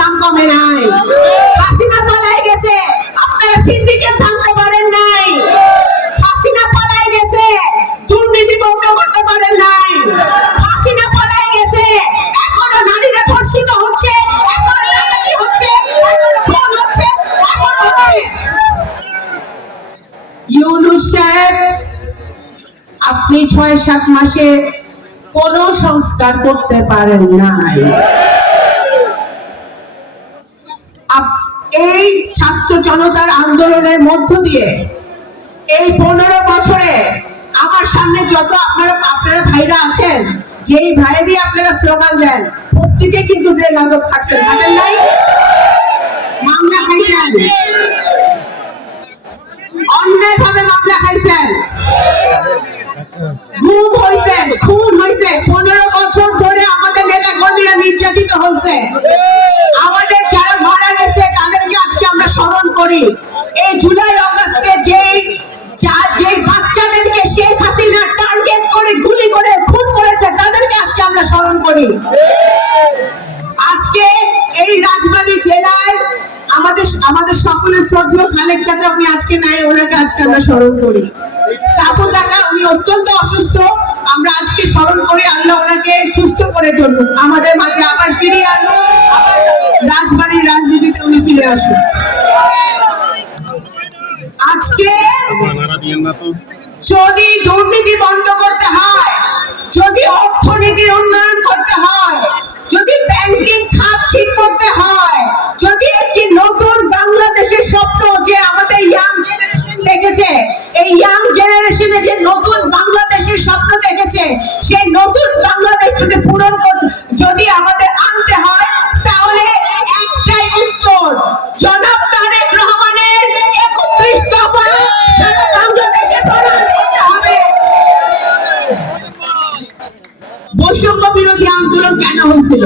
দাম কমে নাই। হাসিনা পালাই গেছে, আপনারা সিন্ডিকেট ভাঙতে পারেন নাই। হাসিনা পালাই গেছে, দুর্নীতি বন্ধ করতে পারেন নাই। হাসিনা পালাই গেছে, এখনো নারীরা ধর্ষিত হচ্ছে, এখনো ডাকাতি হচ্ছে, এখনো খুন হচ্ছে, এখনো হচ্ছে। ইউনূস সাহেব, আপনি ৬-৭ মাসে কোনো সংস্কার করতে পারেন নাই। এই ছাত্র জনতার আন্দোলনের মধ্য দিয়ে এই ১৫ বছরে আমার সামনে যত আপনারা ভাইরা আছেন, যেই ভাইয়েরই আপনারা স্লোগান দেন, প্রত্যেকে কিন্তু যে গাজব খাটছেন, খাটেন নাই? মামলা খাইছেন, অন্যায় ভাবে মামলা খাইছেন, গুম হয়েছে, খুন হয়েছে। ১৫ বছর ধরে আমাদের নেতা কর্মীরা নির্যাতিত হয়েছে। আমাদের যারা মারা গেছে তাদেরকে আজকে আমরা স্মরণ করি। এই জুলাই আগস্টে যে বাচ্চাদেরকে শেখ হাসিনা টার্গেট করে গুলি করে খুন করেছে, তাদেরকে আজকে আমরা স্মরণ করি। আজকে এই রাজবাড়ী জেলায় আমাদের সকলের শ্রদ্ধেয় খালেক চাচা, উনি আজকে নাই, ওনাকে আজকে আমরা স্মরণ করি। সাপু চাচা, উনি অত্যন্ত অসুস্থ, আমরা আজকে স্মরণ করি। আল্লাহ ওনাকে সুস্থ করে তুলুন, আমাদের মাঝে আবার ফিরে আনুন, রাজবাড়ির রাজনীতিতে উনি ফিরে আসুন। আজকে যদি দুর্নীতি বন্ধ করতে হয়, যদি অর্থনীতির উন্নয়ন করতে হয়, যদি ব্যাংকিং খাত ঠিক করতে হয়, যদি একটি নতুন বাংলাদেশের স্বপ্ন যে আমাদের ইয়াং জেনারেশন দেখেছে, এই ইয়াং জেনারেশনে যে নতুন বাংলাদেশের স্বপ্ন দেখেছে, সেই নতুন বাংলাদেশ যদি পূরণ করতে, যদি আমাদের আনতে হয়, তাহলে একটাই উত্তর, জনাব তারেক রহমানের ৩১ দফা সারা বাংলাদেশে প্রদান করতে হবে। বৈষম্য বিরোধী আন্দোলন কেন হয়েছিল?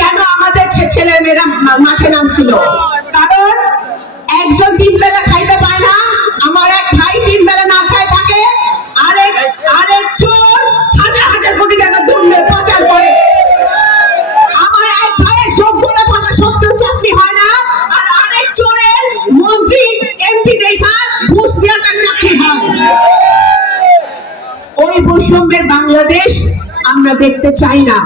কেন আমাদের ছেলে মেয়েরা মাঠে নামছিল? কারণ একজন ৩ বেলা খাইতে পায় না, আমার এক ভাই ৩ বেলা না খায় থাকে, আরেক চোর হাজার হাজার কোটি টাকা দুর্নীতি পাচার করে। আমার এক ভাইয়ের যোগ্যতা থাকা সত্ত্বেও চাকরি হয় না, আর আরেক চোরের মন্ত্রী এমপি দেখা ঘুষ দিয়ে তার চাকরি হয়। ওই বৈষম্যের বাংলাদেশ আমরা দেখতে চাই না।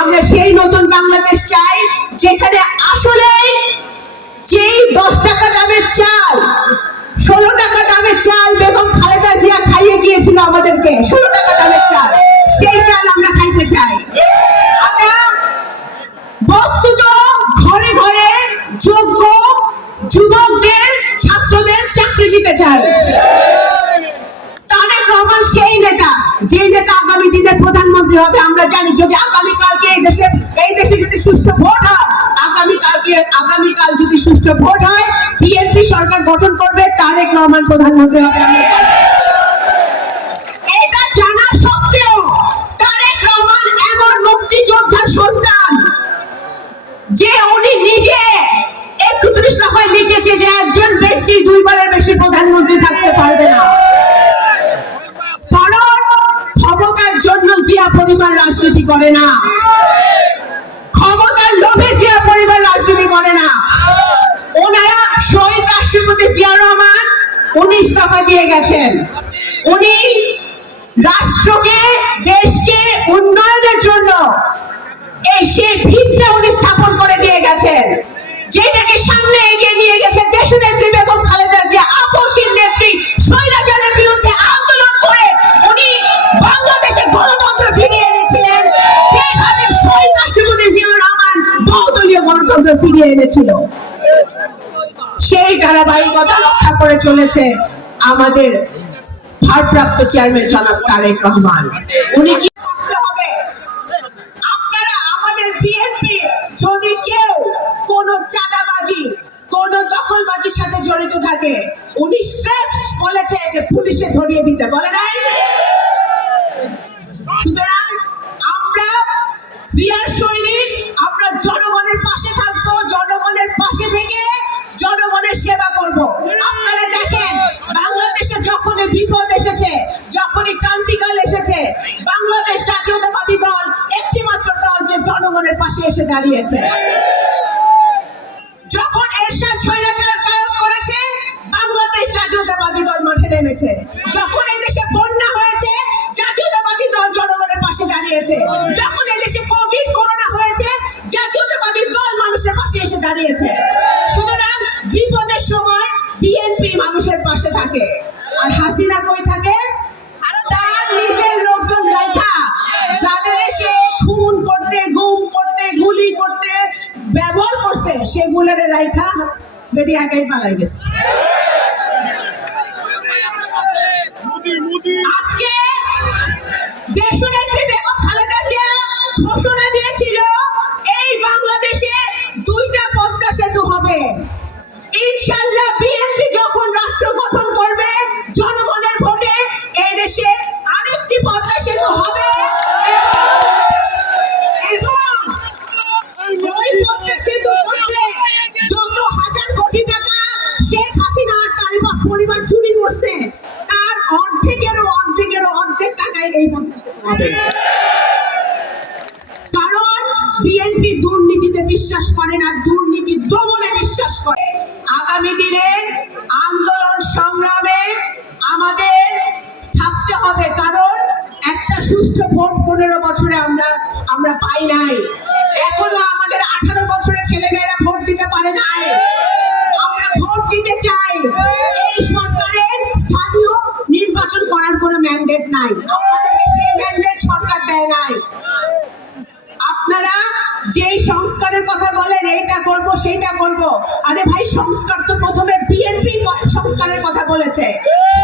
আমরা সেই নতুন বাংলাদেশ চাই যেখানে আসলে যেই 10 টাকা দামের চাল, 16 টাকা দামের চাল বেগম খালেদা জিয়া খাইয়ে দিয়েছিল আমাদেরকে, 16 টাকা দামের চাল, সেই চাল আমরা খাইতে চাই। আমরা বস্তুত ঘরে ঘরে যোগ্য যুবকদের, ছাত্রদের চাকরি দিতে চাই। তারেক রহমান সেই নেতা, যে নেতা আগামী দিনে প্রধানমন্ত্রী হবে। আমরা জানি যদি আগামীকালকে এই দেশে যদি সুষ্ঠু ভোট হয়, আগামীকাল যদি সুষ্ঠু ভোট হয়, বিএনপি সরকার গঠন করবে, তারেক রহমান প্রধানমন্ত্রী হবে। এটা জানা সত্ত্বেও তারেক রহমান এমন মুক্তিযোদ্ধার সন্তান যে উনি নিজে ৩১ দফায় লিখেছে যে একজন ব্যক্তি 2 বারের বেশি প্রধানমন্ত্রী থাকতে পারবে না। ক্ষমতার জন্য জিয়া পরিবার রাজনীতি করে না, ক্ষমতার লোভে জিয়া পরিবার রাজনীতি করে না। ওনারা শহীদ রাষ্ট্রপতি জিয়াউর রহমান 19 দফা দিয়ে গেছেন। উনি রাষ্ট্রকে, দেশকে উন্নয়নের জন্য সেই ভিতটা উনি স্থাপন করে দিয়ে গেছেন, যেটাকে সামনে এগিয়ে নিয়ে গেছেন দেশনেত্রী বেগম খালেদা জিয়া। আপসীর নেত্রী, স্বৈরাচারের বিরুদ্ধে আন্দোলন করে উনি বাংলাদেশে গণতন্ত্র ফিরিয়ে এনেছিলেন। সেখানে শহীদ রাষ্ট্রপতি জিয়াউর রহমান বহুদলীয় গণতন্ত্র ফিরিয়ে এনেছিল। সেই ধারাবাহিকতা রক্ষা করে চলেছে আমাদের ভারপ্রাপ্ত চেয়ারম্যান জনাব তারেক রহমান। উনি কি করতে হবে? আপনারা আমাদের বিএনপি যদি কেউ কোন চাঁদাবাজি, কোন দখলবাজির সাথে জড়িত থাকে, উনি স্রেফ বলেছে যে পুলিশে ধরিয়ে দিতে, বলে নাই? সুতরাং আমরা জিয়ার সৈনিক, আমরা জনগণের পাশে থাকবো, জনগণের পাশে থেকে জনগণের সেবা করব। আপনারা দেখেন, বাংলাদেশে যখনই বিপদ এসেছে, যখনই ক্রান্তিকাল এসেছে, বাংলাদেশ জাতীয়তাবাদী দল একটি মাত্র দল যে জনগণের পাশে এসে দাঁড়িয়েছে। এরশাদ স্বৈরাচার কায়েম করেছে, বাংলাদেশ জাতীয়তাবাদী দল মাঠে নেমেছে। যখন এই দেশে বন্যা হয়েছে, জাতীয়তাবাদী দল জনগণের পাশে দাঁড়িয়েছে। যখন এই দেশে কোভিড করোনা হয়েছে, জাতীয়তাবাদী দল মানুষের পাশে এসে দাঁড়িয়েছে। সুতরাং বিপদের সময় বিএনপি মানুষের পাশে থাকে। আর হাসিনা কই থাকে? তার নিজের লোকজন রাইখা, যাদের এসে খুন করতে, গুম করতে, গুলি করতে ব্যবহার করছে, সেগুলোর রাইখা বেটি একাই পালাই গেছে। আজকে দেশনেত্রী বেগম খালেদা জিয়া ঘোষণা দিয়েছিল এই বাংলাদেশে 2টা পদ্মা সেতু হবে। ইনশাআল্লাহ বিএনপি যখন রাষ্ট্র গঠন করবে জনগণের ভোটে, এই দেশে আরেকটি পদ্মা সেতু হবে এবং ওই পদ্মা সেতু করতে যত হাজার কোটি টাকা শেখ হাসিনা আর তার পরিবার চুরি করছে, তার অর্ধেক টাকায় এই পদ্মা সেতু হবে। কারণ বিএনপি দুর্নীতিতে বিশ্বাস করে না, দুর্নীতি দমনে বিশ্বাস করে। আগামী দিনে আন্দোলন সংগ্রামে আমাদের থাকতে হবে, কারণ একটা সুষ্ঠু ভোট 15 বছরে আমরা পাই নাই। এখনো আমাদের 18 বছরের ছেলেমেয়েরা ভোট দিতে পারে নাই। আমরা ভোট দিতে চাই। এই সরকারের স্থানীয় নির্বাচন করার কোনো ম্যান্ডেট নাই, আমাদেরকে সেই ম্যান্ডেট সরকার দেয় নাই। আপনারা যেই সংস্কারের কথা বলেন, এইটা করব সেইটা করব, আরে ভাই সংস্কার তো প্রথমে বিএনপি সংস্কারের কথা বলেছে।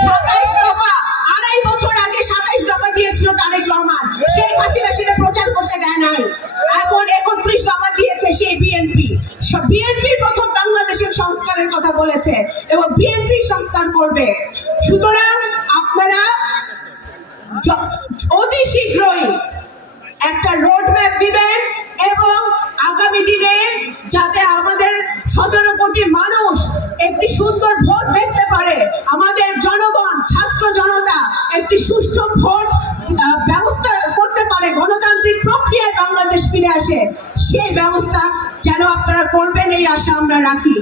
27 দফা, 2.5 বছর আগে 27 দফা দিয়েছিল তারেক রহমান, শেখ হাসিনা সেটা প্রচার করতে দেয় নাই। এখন 31 দফা দিয়েছে সেই বিএনপি। বিএনপি প্রথম বাংলাদেশের সংস্কারের কথা বলেছে এবং বিএনপি সংস্কার করবে। সুতরাং আপনারা অতি শীঘ্রই একটা রোড ম্যাপ দিবেন এবং আগামী দিনে যাতে আমাদের 17 কোটি মানুষ একটি সুন্দর ভোট দেখতে পারে, আমাদের জনগণ, ছাত্র জনতা একটি সুষ্ঠু ভোট ব্যবস্থা করতে পারে, গণতান্ত্রিক প্রক্রিয়ায় বাংলাদেশ ফিরে আসে, সেই ব্যবস্থা যেন আপনারা করবেন এই আশা আমরা রাখি।